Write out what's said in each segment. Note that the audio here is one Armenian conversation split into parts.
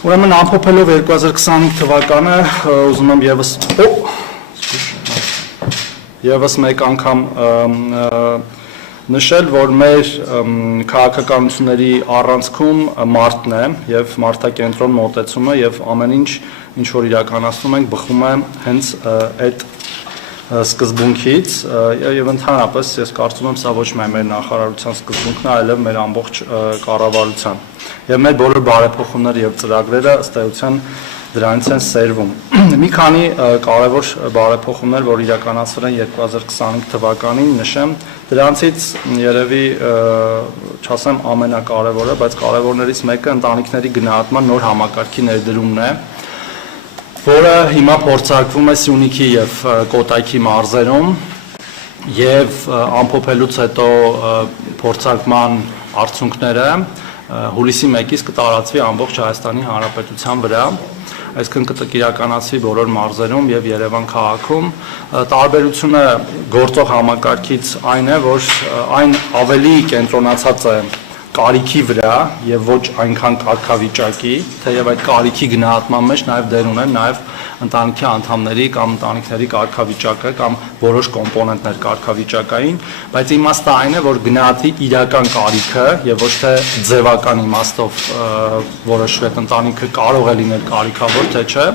Ուրեմն ամփոփելով 2025 թվականը ուզում եմ եւս մեկ անգամ նշել, որ մեր քաղաքականությունների առանցքում մարդն է եւ մարդակենտրոն մոտեցումը եւ ամեն ինչ որ իրականացնում ենք բխում է հենց այդ սկզբունքից եւ ընդհանրապես ես կարծում եմ սա ոչ միայն մեր նախարարության սկզբունքն է, այլև մեր ամբողջ կառավարության եւ մեր բոլոր բարեփոխումները եւ ծրագրերը ըստ էության դրանից են սերվում։ Մի քանի կարևոր բարեփոխումներ, որ իրականացվել են 2025 թվականին, նշեմ, դրանցից երևի չասեմ ամենակարևորը, բայց կարևորներից մեկը ընտանիքների գնահատման նոր համակարգի ներդրումն է, որը հիմա փորձարկվում է Սյունիքի եւ Կոտայքի մարզերում եւ ամփոփելուց հետո փորձարկման արդյունքները հուլիսի 1-ից կտարածվի ամբողջ Հայաստանի Հանրապետության վրա, այսինքն կիրականացվի բոլոր մարզերում եւ Երևան քաղաքում։ Տարբերությունը գործող համակարգից այն է, որ այն ավելի կենտրոնացած է կարիքի վրա եւ ոչ այնքան կարգավիճակի, թեև այդ կարիքի գնահատման մեջ նաեւ դեր ունեն նաեւ ընտանիքի անդամների կամ ընտանիքների կարգավիճակը կամ որոշ կոմպոնենտներ կարգավիճակային, բայց իմաստը այն է, որ գնահատվի իրական կարիքը եւ ոչ թե ձևական իմաստով որոշվի այդ ընտանիքը կարող է լինել կարիքավոր, թե չէ,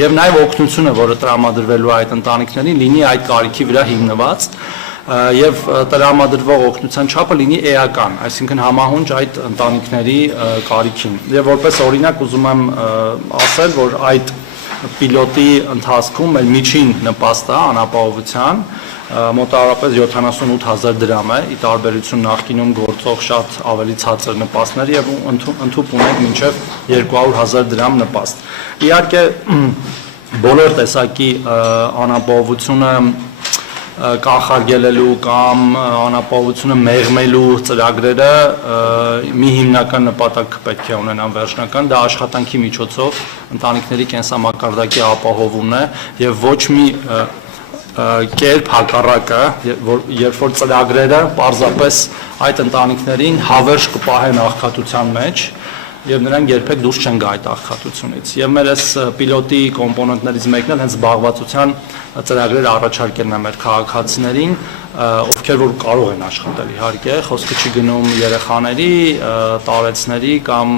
եւ նաեւ օգնությունը, որը տրամադրվելու է այդ ընտանիքներին, լինի այդ կարիքի վրա հիմնված եւ տրամադրվող օգնության չափը լինի էական, այսինքն համահունչ այդ ընտանիքների կարիքին։ Եվ որպես օրինակ ուզում եմ ասել, որ այդ պիլոտի ընթացքում մեր միջին նպաստը անապահովության մոտավորապես 78,000 դրամ է, ի տարբերություն նախկինում գործող շատ ավելի ցածր նպաստների եւ ընդհանուր ունենք մինչեւ 200,000 դրամ նպաստ։ Իհարկե բոլոր տեսակի անապահովությունը կանխարգելելու կամ անապահովությունը մեղմելու ծրագրերը մի հիմնական նպատակ պետք է ունենան վերջնական, դա աշխատանքի միջոցով ընտանիքների կենսամակարդակի ապահովումն է եւ ոչ մի կերպ հակառակը, երբ որ ծրագրերը պարզապես այդ ընտանիքներին հավերժ կպահեն աղքատության մեջ եւ նրանք երբեք դուրս չեն գա այդ աղքատությունից։ Եվ մեր այս պիլոտի կոմպոնենտներից մեկն էլ հենց զբաղվածության ծրագրեր առաջարկելն է մեր քաղաքացիներին, ովքեր որ կարող են աշխատել իհարկե, խոսքը չի գնում երեխաների, տարեցների կամ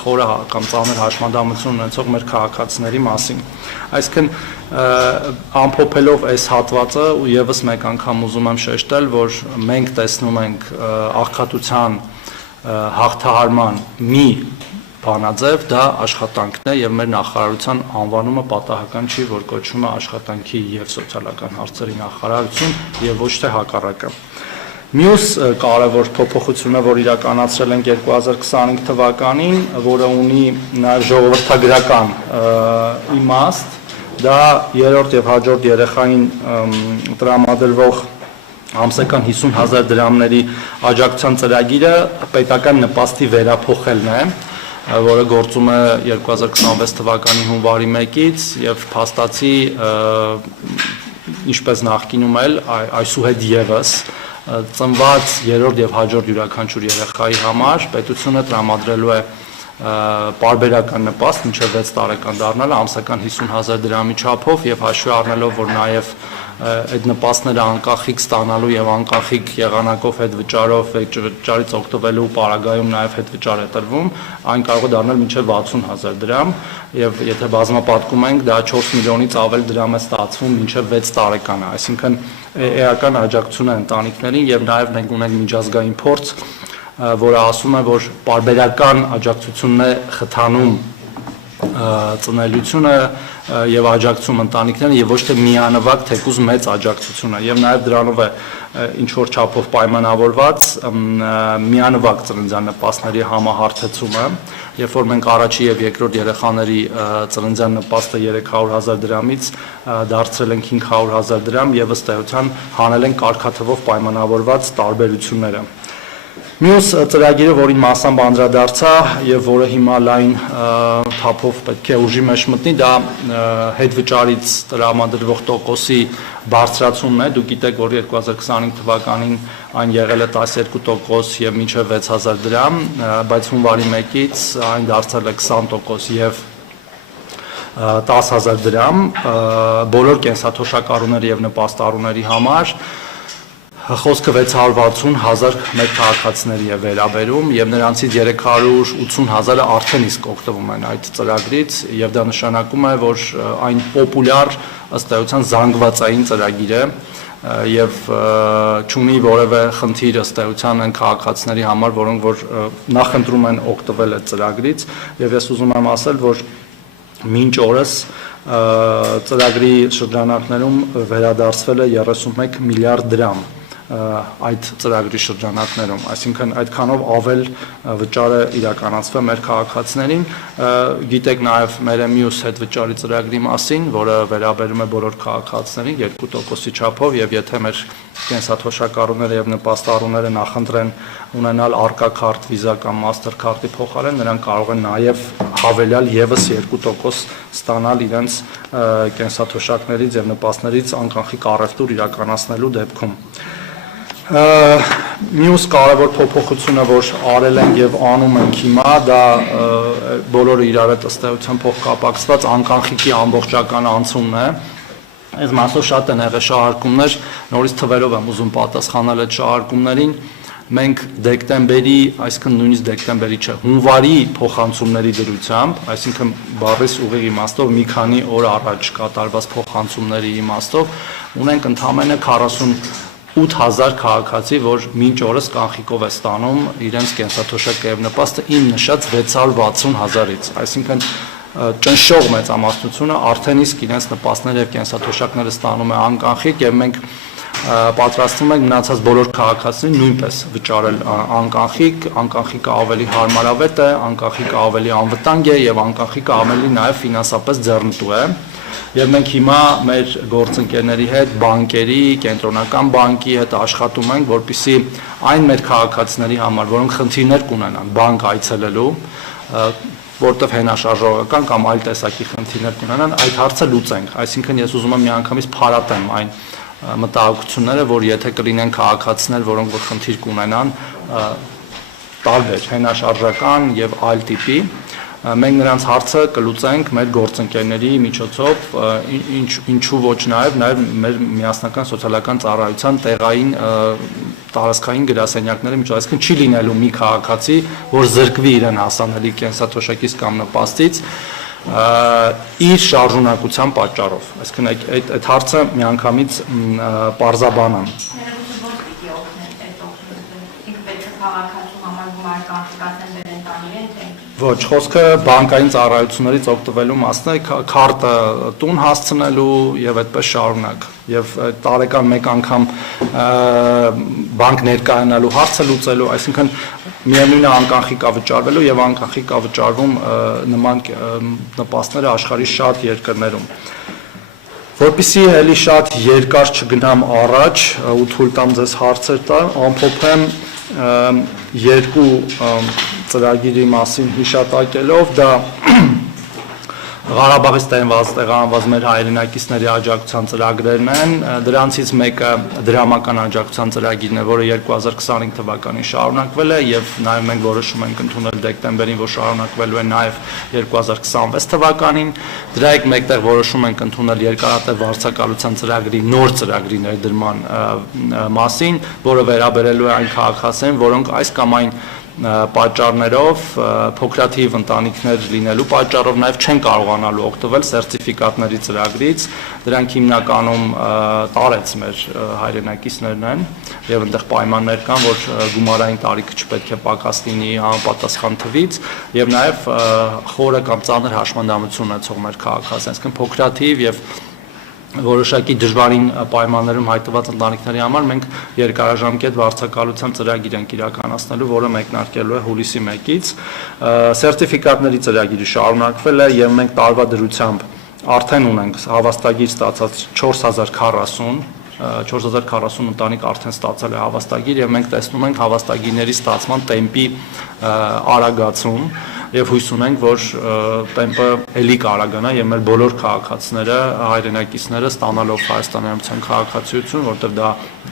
խորը կամ ծանր հաշմանդամություն ունեցող մեր քաղաքացիների մասին։ Այսինքն ամփոփելով այս հատվածը ու եւս մեկ անգամ ուզում եմ շեշտել, որ մենք տեսնում ենք աղքատության հաղթահարման մի բանաձև, դա աշխատանքն է եւ մեր նախարարության անվանումը պատահական չի, որ կոչվում է աշխատանքի եւ սոցիալական հարցերի նախարարություն եւ ոչ թե հակառակը։ Մյուս կարևոր փոփոխությունը, որ իրականացրել ենք 2025 թվականին, որը ունի նաեւ ժողովրդագրական իմաստ, դա երրորդ եւ հաջորդ երեխային տրամադրվող ամսական 50,000 դրամների աջակցության ծրագիրը պետական նպաստի վերափոխելն է, որը գործում է 2026 թվականի հունվարի 1-ից եւ փաստացի ինչպես նախկինում էլ այսուհետ եւս ծնված երրորդ եւ հաջորդ յուրաքանչյուր երեխայի համար պետությունը տրամադրելու է պարբերական նպաստ մինչև 6 տարեկան դառնալը ամսական 50,000 դրամի չափով եւ հաշվի առնելով, որ նաեւ այդ նպաստները անկախիկ ստանալու եւ անկախիկ եղանակով հետ վճարից օգտվելու պարագայում նաեւ հետ վճար է տրվում, այն կարող է դառնալ մինչեւ 60,000 դրամ եւ եթե բազմապատկում ենք, դա 4 միլիոնից ավել դրամ է ստացվում մինչեւ 6 տարեկանը, այսինքն էական աջակցություն է ընտանիքներին եւ նաեւ մենք ունենք միջազգային փորձ, որը ասում է, որ պարբերական աջակցությունն է խթանում ծնելիությունը եւ աջակցում ընտանիքներին եւ ոչ թե միանվագ թեկուզ մեծ աջակցությունը եւ նաեւ դրանով է ինչ որ չափով պայմանավորված միանվագ ծննդյան նպաստների համահարթեցումը, երբ որ մենք առաջի եւ երկրորդ երեխաների ծննդյան նպաստը 300,000 դրամից դարձրել ենք 500,000 դրամ եւ ըստ էության հանել ենք կարգաթվով պայմանավորված տարբերությունները։ Մյուս ծրագիրը, որին մասամբ անդրադարձա եւ որը հիմա լայն թափով պետք է ուժի մեջ մտնի, դա հետվճարից տրամադրվող տոկոսի բարձրացումն է, դուք գիտեք, որ 2025 թվականին այն եղել է 12% եւ մինչեւ 6000 դրամ, բայց հունվարի 1-ից այն դարձել է 20% եւ 10,000 դրամ բոլոր կենսաթոշակառուների եւ նպաստառուների համար խոսքը 660,000 մեր քաղաքացիների է վերաբերում եւ նրանցից 380,000-ը արդեն իսկ օգտվում են այդ ծրագրից եւ դա նշանակում է, որ այն պոպուլյար ըստ էության զանգվածային ծրագիր է եւ չունի որևէ խնդիր ըստ էության այն քաղաքացիների համար, որոնք որ նախընտրում են օգտվել այդ ծրագրից եւ ես ուզում եմ ասել, որ մինչ օրս ծրագրի շրջանակներում վերադարձվել է 31 միլիարդ դրամ այդ ծրագրի շրջանակներում, այսինքն այդքանով ավել վճարը իրականացվել մեր քաղաքացիներին, գիտեք նաև մեր մյուս հետ վճարի ծրագրի մասին, որը վերաբերում է բոլոր քաղաքացիներին 2%-ի չափով եւ եթե մեր կենսաթոշակառուները եւ նպաստառուները նախընտրեն ունենալ Arca Card, Visa կամ Mastercard-ի փոխարեն, նրանք կարող են նաև հավելյալ եւս 2% ստանալ իրենց կենսաթոշակներից եւ նպաստներից անկանխիկ առևտուր իրականացնելու դեպքում։ Մյուս կարևոր փոփոխությունը, որ արել ենք եւ անում ենք հիմա, դա բոլորը իրար հետ ըստ էության փոխկապակցված անկանխիկի ամբողջական անցումն է։ Այս մասով շատ են եղել շահարկումներ, նորից թվերով եմ ուզում պատասխանել այդ շահարկումներին։ Մենք դեկտեմբերի, այսինքն նույնիսկ դեկտեմբերի չէ, հունվարի փոխանցումների դրությամբ, այսինքն բառից ուղիղ իմաստով մի քանի օր առաջ կատարված փոխանցումների իմաստով ունենք ընդամենը 48,000 քաղաքացի, որ մինչ օրս կանխիկով է ստանում իրենց կենսաթոշակը եւ նպաստը իմ նշած 660,000-ից, այսինքն ճնշող մեծամասնությունը արդեն իսկ իրենց նպաստները եւ կենսաթոշակները ստանում է անկանխիկ եւ մենք պատրաստվում ենք մնացած բոլոր քաղաքացիներին նույնպես վճարել անկանխիկը ավելի հարմարավետ է, անկանխիկը ավելի անվտանգ է եւ անկանխիկը ավելի նաեւ ֆինանսապես ձեռնտու է։ Եվ մենք հիմա մեր գործընկերների հետ, բանկերի, կենտրոնական բանկի հետ աշխատում ենք, որպեսզի այն մեր քաղաքացիների համար, որոնք խնդիրներ կունենան բանկ այցելելու, որտեղ հենաշարժողական կամ այլ տեսակի խնդիրներ կունենան, այդ հարցը լուծենք։ Այսինքն ես ուզում եմ միանգամից փարատեմ այն մտահոգությունները, որ եթե կլինեն քաղաքացիներ, որոնք որ խնդիր կունենան, տարբեր հենաշարժական եւ այլ տիպի, մենք նրանց հարցը կլուծենք մեր գործընկերների միջոցով, ինչու ոչ նաև մեր միասնական սոցիալական ծառայության տեղային տարածքային գրասենյակների միջոցով, այսինքն չի լինելու մի քաղաքացի, որ զրկվի իրեն հասանելի կենսաթոշակից կամ նպաստից իր շարժունակության պատճառով, այսինքն այդ հարցը միանգամից պարզաբանեմ։ Ոչ, խոսքը բանկային ծառայություններից օգտվելու մասն է, քարտը տուն հասցնելու եւ այդպես շարունակ։ Եվ տարեկան մեկ անգամ բանկ ներկայանալու հարցը լուծելու, այսինքն միևնույն է անկանխիկա վճարվելու եւ անկանխիկա վճարվում նման նպաստները աշխարհի շատ երկրներում։ Որպեսզի էլի շատ երկար չգնամ առաջ ու թույլ տամ ձեզ հարցեր տալ, ամփոփեմ երկու ծրագիրի մասին հիշատակելով, դա Ղարաբաղից տեղահանված մեր հայրենակիցների աջակցության ծրագրերն են, դրանցից մեկը դրամական աջակցության ծրագիրն է, որը 2025 թվականին շարունակվել է եւ նաեւ մենք որոշում ենք ընդունել դեկտեմբերին, որ շարունակվելու է նաեւ 2026 թվականին, դրա հետ մեկտեղ որոշում ենք ընդունել երկարատև վարձակալության ծրագրի նոր ծրագրի ներդրման մասին, որը վերաբերելու է այն քաղաքացիներին, որոնք այս կամ այն պատճառներով փոքրաթիվ ընտանիքներ լինելու պատճառով նաև չեն կարողանալու օգտվել սերտիֆիկատների ծրագրից, դրանք հիմնականում տարեց մեր հայրենակիցներն են եւ այնտեղ պայմաններ կան, որ գումարային տարիքը չպետք է պակաս լինի համապատասխան թվից եւ նաև խորը կամ ծանր հաշմանդամություն ունեցող մեր քաղաքացիներ, այսինքն փոքրաթիվ եւ որոշակի դժվարին պայմաններում հայտնված ընտանիքների համար մենք երկարաժամկետ վարձակալության ծրագիր ենք իրականացնելու, որը մեկնարկելու է հուլիսի 1-ից։ Սերտիֆիկատների ծրագիրը շարունակվել է եւ մենք տարվա դրությամբ արդեն ունենք հավաստագիր ստացած 4040 ընտանիք արդեն ստացել է հավաստագիր եւ մենք տեսնում ենք հավաստագիրների ստացման տեմպի արագացում, եւ հույս ունենք, որ տեմպը էլի կարողանա եւ մեր բոլոր քաղաքացիները, հայրենակիցները ստանալով Հայաստանի Հանրապետության քաղաքացիություն, որտեղ դա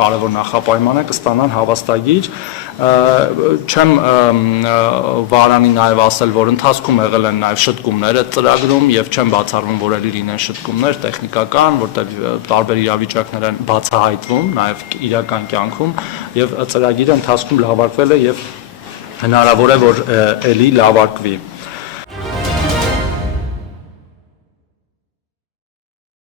կարևոր նախապայման է, կստանան հավաստագիր։ Չեմ վարանի նաև ասել, որ ընթացքում եղել են նաև շտկումներ այդ ծրագրում եւ չեմ բացառվում, որ ելի լինեն շտկումներ տեխնիկական, որտեղ տարբեր իրավիճակներ են բացահայտվում նաև իրական կյանքում եւ ծրագիրը ընթացքում լավարկվել է եւ հնարավոր է որ ելի լավարկվի։